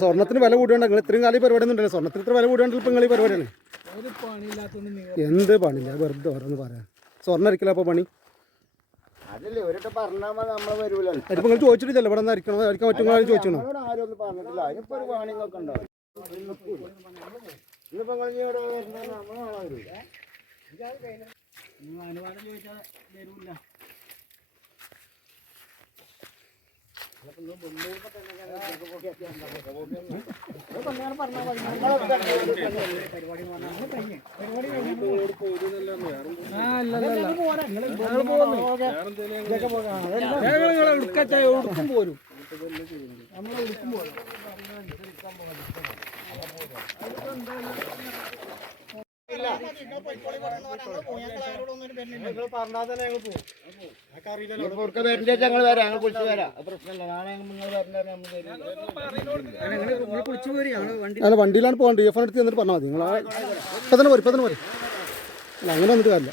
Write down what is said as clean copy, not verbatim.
സ്വർണ്ണത്തിന് വില കൂടിയോണ്ട് നിങ്ങൾ ഇത്രയും കാലം പരിപാടി ഒന്നും ഉണ്ടല്ലോ. സ്വർണ്ണത്തിന് ഇത്ര വില കൂടിയോണ്ട് ഇപ്പം നിങ്ങൾ ഈ പരിപാടിയാണ്. എന്ത് പണിയില്ല, വെറുതെ ഓരോന്ന് പറയാം. സ്വർണ്ണം അരിക്കില്ല അപ്പോൾ പണി അതിപ്പോൾ നിങ്ങൾ ചോദിച്ചിട്ടില്ല ഇവിടെ നിന്ന് അരിക്കണോ അരിക്കാൻ പറ്റുമോ ചോദിച്ചോ. പോരും അല്ല വണ്ടിയിലാണ് പോകേണ്ടത്. ഫോൺ എടുത്ത് എന്നിട്ട് പറഞ്ഞാൽ മതി. നിങ്ങൾ ഇപ്പം തന്നെ പോരും അല്ല അങ്ങനെ വന്നിട്ട് കാര്യമില്ല.